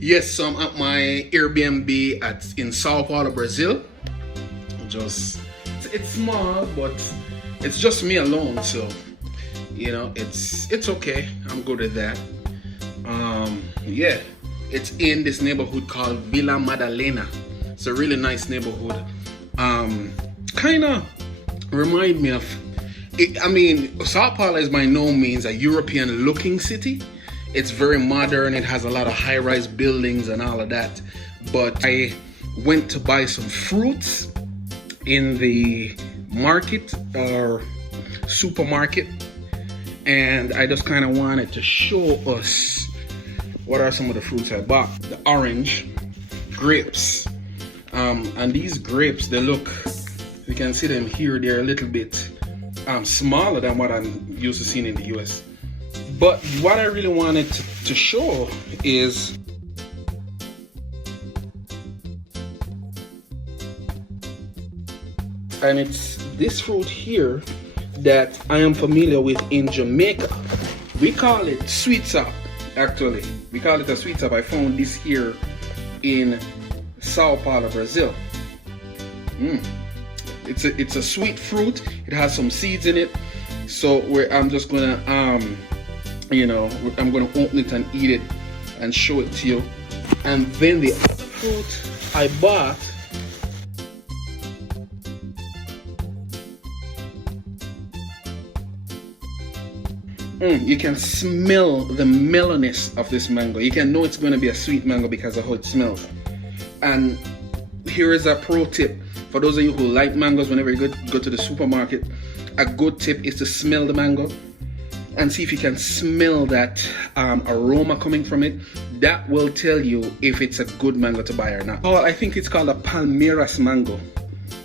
Yes, so I'm at my Airbnb in Sao Paulo, Brazil. It's small, but it's just me alone, so you know it's okay. I'm good at that. Yeah, it's in this neighborhood called Villa Madalena. It's a really nice neighborhood. Kind of remind me of I mean, Sao Paulo is by no means a European looking city. It's very modern. It has a lot of high-rise buildings and all of that. But I went to buy some fruits in the market or supermarket, and I just kind of wanted to show us what are some of the fruits I bought. The orange, grapes, and these grapes, they look, you can see them here, they're a little bit smaller than what I'm used to seeing in the US. But what I really wanted to show is and it's this fruit here that I am familiar with in Jamaica. We call it sweet sap, actually. We call it a sweet sap. I found this here in Sao Paulo, Brazil. It's a sweet fruit. It has some seeds in it. So I'm just gonna I'm gonna open it and eat it and show it to you. And then the other fruit I bought, you can smell the mellowness of this mango. You can know it's going to be a sweet mango because of how it smells. And here is a pro tip for those of you who like mangoes. Whenever you go to the supermarket, a good tip is to smell the mango and see if you can smell that aroma coming from it. That will tell you if it's a good mango to buy or not. Oh, I think it's called a Palmeiras mango.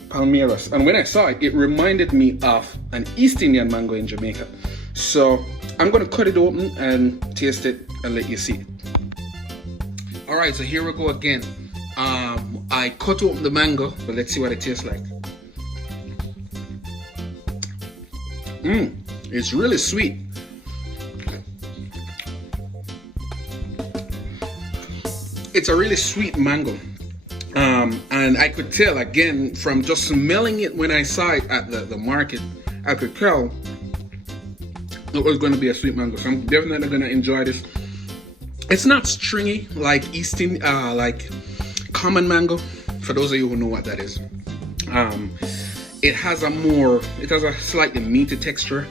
Palmeiras. And when I saw it, it reminded me of an East Indian mango in Jamaica. So I'm gonna cut it open and taste it and let you see it. All right, so here we go again. I cut open the mango, but let's see what it tastes like. It's really sweet. It's a really sweet mango. And I could tell again from just smelling it when I saw it at the market, I could tell it was going to be a sweet mango. So I'm definitely going to enjoy this. It's not stringy like like common mango, for those of you who know what that is. It has a slightly meaty texture,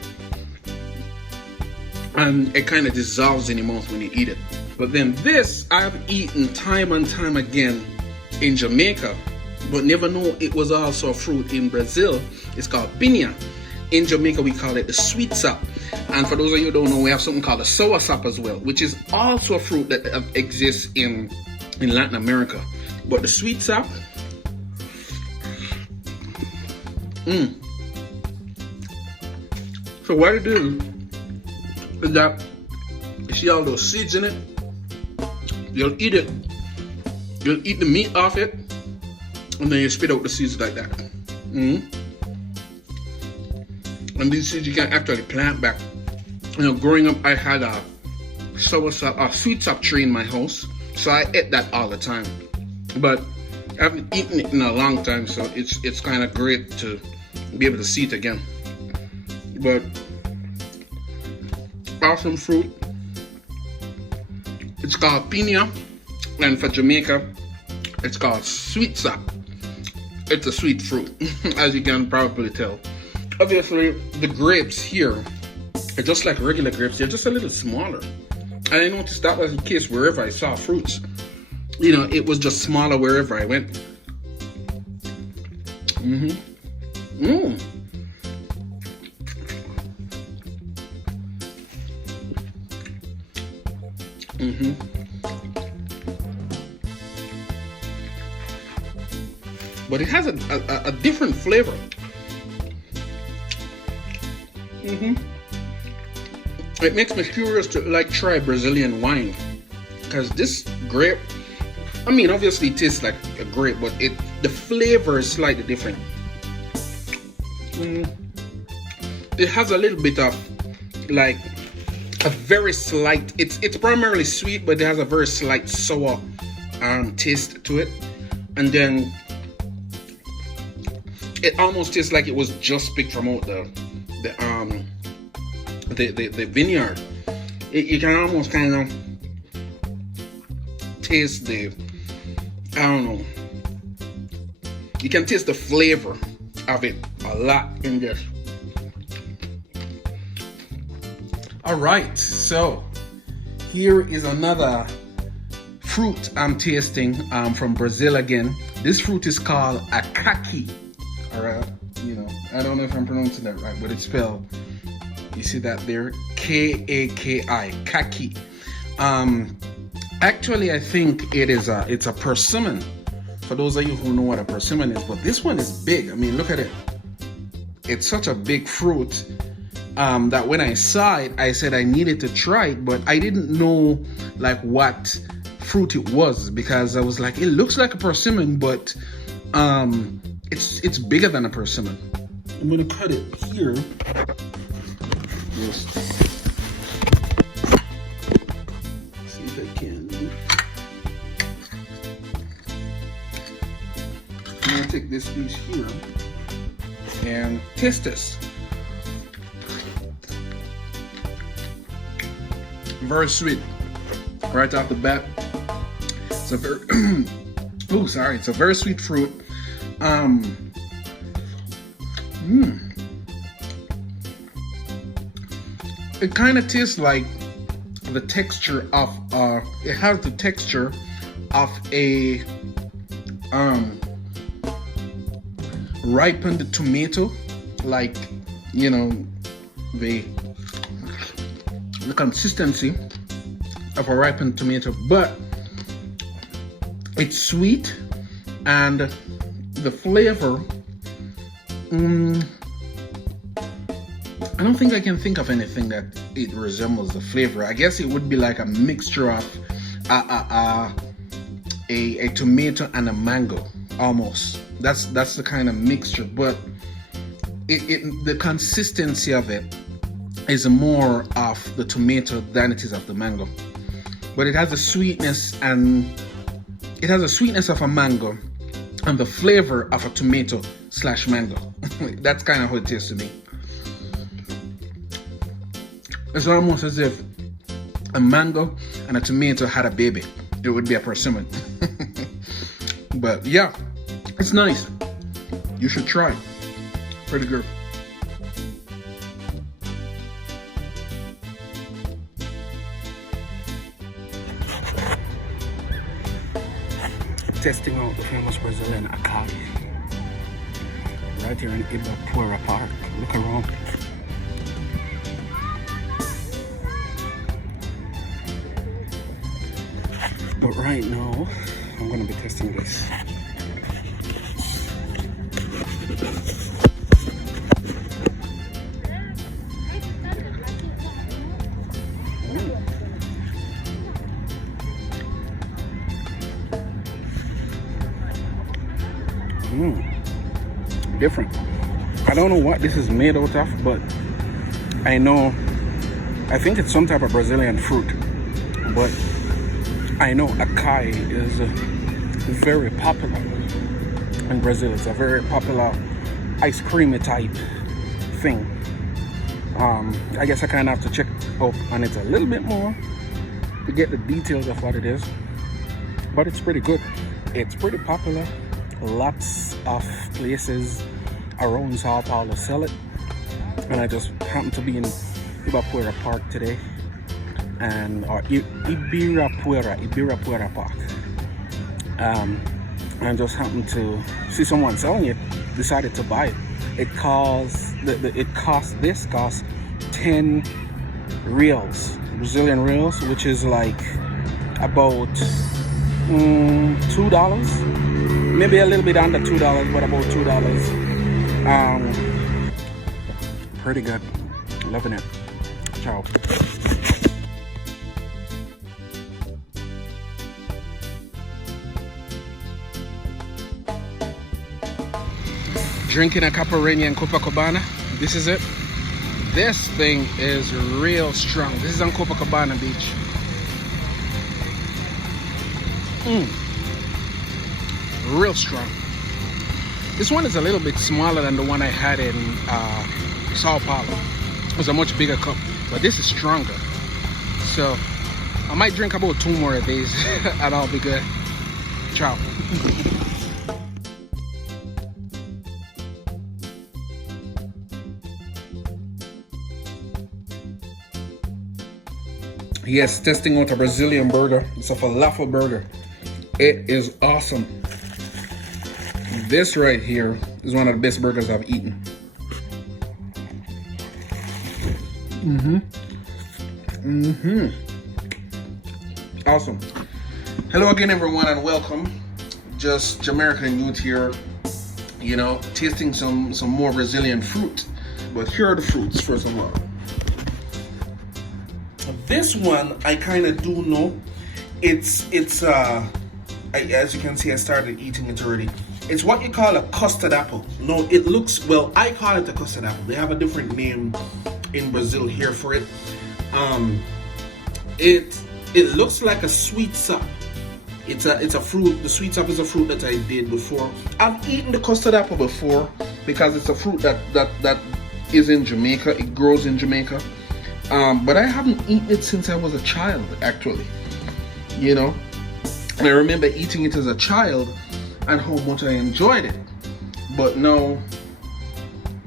and it kind of dissolves in your mouth when you eat it. But then this I've eaten time and time again in Jamaica, but never know it was also a fruit in Brazil. It's called piña. In Jamaica we call it the sweet sap. And for those of you who don't know, we have something called a sour sap as well, which is also a fruit that exists in Latin America. But the sweet sap, so what it is that you see all those seeds in it. You'll eat it. You'll eat the meat off it, and then you spit out the seeds like that. And these seeds you can actually plant back. You know, growing up, I had a sweet sap tree in my house, so I ate that all the time. But I haven't eaten it in a long time, so it's kind of great to be able to see it again. But awesome fruit. It's called piña, and for Jamaica, it's called sweet sap. It's a sweet fruit, as you can probably tell. Obviously, the grapes here are just like regular grapes. They're just a little smaller. And I noticed that was the case wherever I saw fruits. You know, it was just smaller wherever I went. But it has a different flavor. It makes me curious to try Brazilian wine, because this grape, I mean, obviously it tastes like a grape, but the flavor is slightly different. It has a little bit of like a very slight, it's primarily sweet, but it has a very slight sour taste to it. And then it almost tastes like it was just picked from out the vineyard. You can almost kind of taste the, I don't know, you can taste the flavor of it a lot in this. All right, so here is another fruit I'm tasting from Brazil again. This fruit is called Acai. All right, you know, I don't know if I'm pronouncing that right, but it's spelled, you see that there, K-A-K-I, Kaki. Actually, I think it's a persimmon. For those of you who know what a persimmon is, but this one is big. I mean, look at it. It's such a big fruit that when I saw it, I said I needed to try it, but I didn't know like what fruit it was, because I was like, it looks like a persimmon, but it's bigger than a persimmon. I'm gonna cut it here. Just see if I can. I'm gonna take this piece here and taste this. Very sweet right off the bat. It's a very it's a very sweet fruit. It kind of tastes like the texture of it has the texture of a ripened tomato, like, you know, the consistency of a ripened tomato, but it's sweet, and the flavor, I don't think I can think of anything that it resembles the flavor. I guess it would be like a mixture of a tomato and a mango, almost. That's the kind of mixture, but the consistency of it is more of the tomato than it is of the mango. But it has a sweetness, and it has a sweetness of a mango and the flavor of a tomato / mango. That's kind of how it tastes to me. It's almost as if a mango and a tomato had a baby. It would be a persimmon. But yeah, it's nice. You should try. Pretty good. Testing out the famous Brazilian Acai right here in Capoeira Park. Look around. But right now, I'm going to be testing this. Different. I don't know what this is made out of, but I think it's some type of Brazilian fruit. But I know Acai is very popular in Brazil. It's a very popular ice creamy type thing. I guess I kind of have to check up on it a little bit more to get the details of what it is. But it's pretty good. It's pretty popular. Lots of places around Sao Paulo sell it, and I just happened to be in Capoeira Park today, or Ibirapuera Park. I just happened to see someone selling it, decided to buy it. It costs 10 reals, Brazilian reals, which is like about $2, maybe a little bit under $2, but about $2. Pretty good. Loving it. Ciao. Drinking a Capoeira in Copacabana. This is it. This thing is real strong. This is on Copacabana Beach. Real strong. This one is a little bit smaller than the one I had in Sao Paulo. It was a much bigger cup, but this is stronger. So I might drink about 2 more of these and I'll be good. Ciao. Yes, testing out a Brazilian burger. It's a falafel burger. It is awesome. This right here is one of the best burgers I've eaten. Awesome. Hello again, everyone, and welcome. Just Jamaican youth here, you know, tasting some more Brazilian fruit. But here are the fruits, first of all. This one I kind of do know. It's as you can see, I started eating it already. It's what you call a custard apple. No, it looks, well, I call it a custard apple. They have a different name in Brazil here for it. It looks like a sweet sap. It's a fruit. The sweet sap is a fruit that I did before. I've eaten the custard apple before because it's a fruit that is in Jamaica. It grows in Jamaica. But I haven't eaten it since I was a child, actually. You know, and I remember eating it as a child and how much I enjoyed it. But now,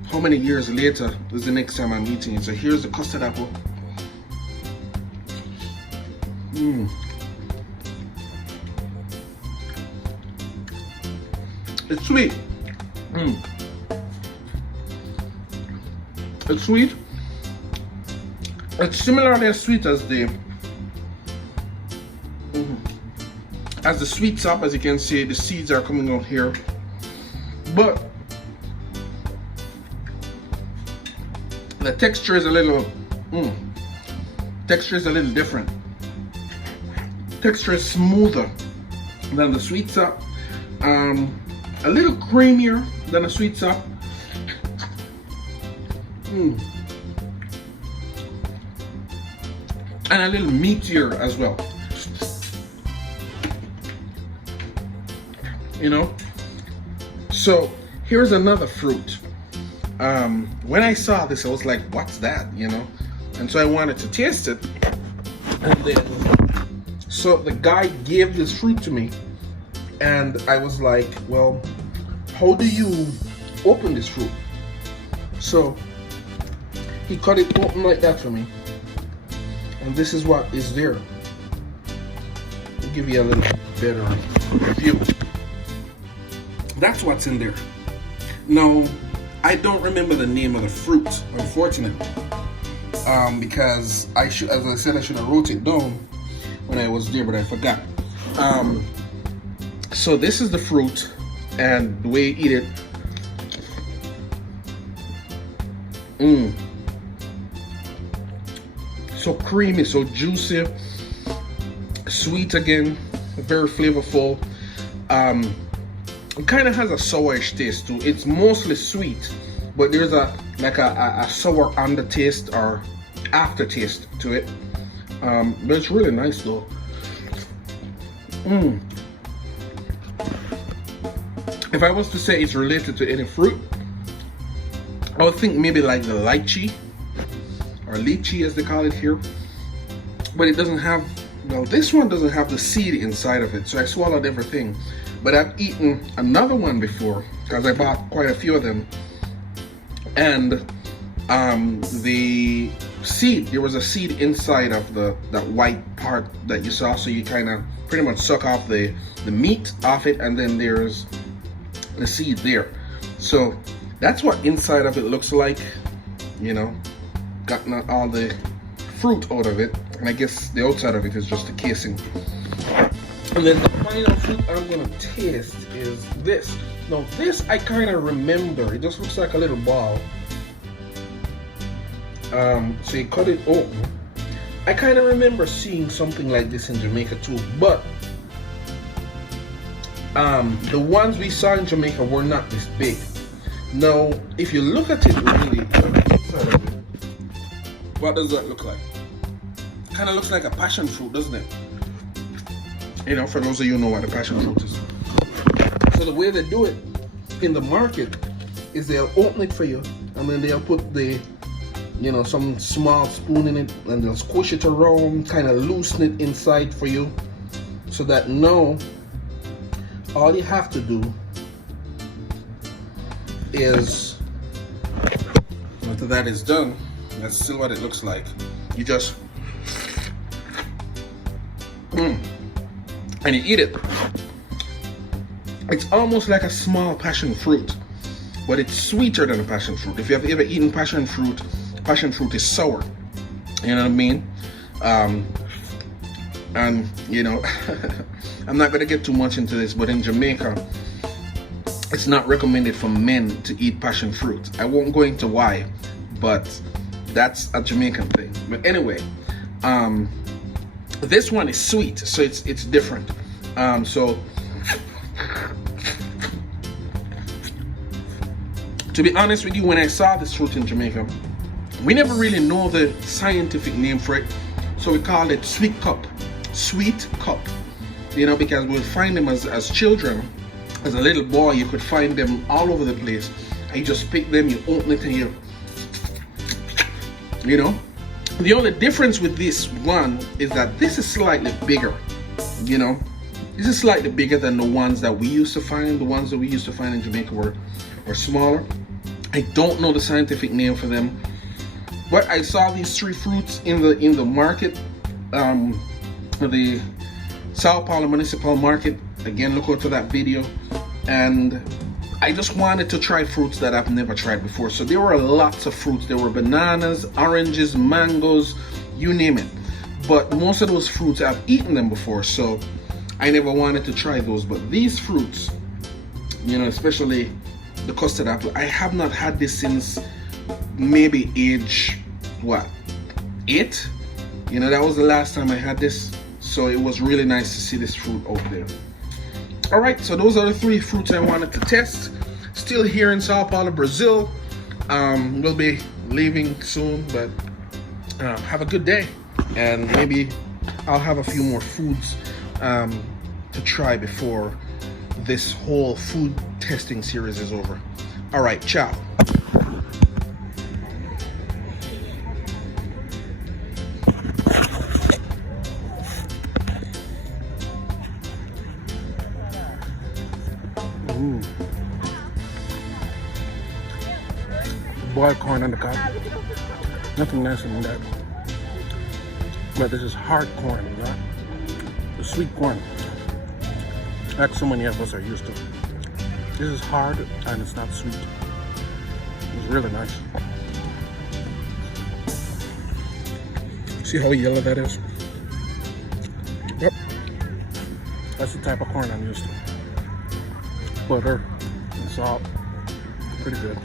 how many years later is the next time I'm eating it? So here's the custard apple. It's sweet. It's sweet. It's similarly as sweet as the sweet sap. As you can see, the seeds are coming out here, but the texture is a little different. Texture is smoother than the sweet sap, a little creamier than a sweet sap. And a little meatier as well. You know? So here's another fruit. When I saw this, I was like, what's that? You know? And so I wanted to taste it. And then, so the guy gave this fruit to me. And I was like, well, how do you open this fruit? So he cut it open like that for me. And this is what is there. I'll give you a little better view. That's what's in there. Now, I don't remember the name of the fruit, unfortunately, because as I said, I should have wrote it down when I was there, but I forgot. So this is the fruit, and the way you eat it. So creamy, so juicy, sweet again, very flavorful. It kind of has a sourish taste too. It's mostly sweet, but there's a sour undertaste or aftertaste to it. But it's really nice though. If I was to say it's related to any fruit, I would think maybe like the lychee, or lychee as they call it here. But it doesn't have, well, this one doesn't have the seed inside of it, so I swallowed everything. But I've eaten another one before, because I bought quite a few of them. And the seed, there was a seed inside of that white part that you saw, so you kind of pretty much suck off the meat off it, and then there's the seed there. So that's what inside of it looks like, you know. Got not all the fruit out of it, and I guess the outside of it is just the casing. And then the final fruit I'm gonna taste is this. Now this I kind of remember. It just looks like a little ball. So you cut it open. I kind of remember seeing something like this in Jamaica too, but the ones we saw in Jamaica were not this big. Now, if you look at it really, What does that look like? Kind of looks like a passion fruit, doesn't it? You know, for those of you who know what a passion fruit is. So the way they do it in the market is they'll open it for you, and then they'll put the, you know, some small spoon in it, and they'll squish it around, kind of loosen it inside for you, so that now all you have to do is, after that is done, that's still what it looks like. You just and you eat it. It's almost like a small passion fruit, but it's sweeter than a passion fruit. If you have ever eaten passion fruit is sour. You know what I mean? And you know, I'm not gonna get too much into this, but in Jamaica, it's not recommended for men to eat passion fruit. I won't go into why, but that's a Jamaican thing. But anyway, this one is sweet, so it's different. So to be honest with you, when I saw this fruit in Jamaica, we never really know the scientific name for it, so we called it sweet cup. Sweet cup, you know, because we'll find them as children. As a little boy, you could find them all over the place, and you just pick them, you open it, and you know. The only difference with this one is that this is slightly bigger, you know. This is slightly bigger than the ones that we used to find. The ones that we used to find in Jamaica were smaller. I don't know the scientific name for them, but I saw these three fruits in the market, the Sao Paulo Municipal Market. Again, look out for that video. And I just wanted to try fruits that I've never tried before. So there were lots of fruits. There were bananas, oranges, mangoes, you name it. But most of those fruits, I've eaten them before, so I never wanted to try those. But these fruits, you know, especially the custard apple, I have not had this since maybe age, what, 8? You know, that was the last time I had this. So it was really nice to see this fruit out there. All right, so those are the 3 fruits I wanted to test. Still here in Sao Paulo, Brazil. We'll be leaving soon, but have a good day. And maybe I'll have a few more foods to try before this whole food testing series is over. All right, ciao. Boiled corn on the cob. Nothing nicer than that. But this is hard corn, not the sweet corn like so many of us are used to. This is hard and it's not sweet. It's really nice. See how yellow that is? Yep. That's the type of corn I'm used to. Butter and salt. Pretty good.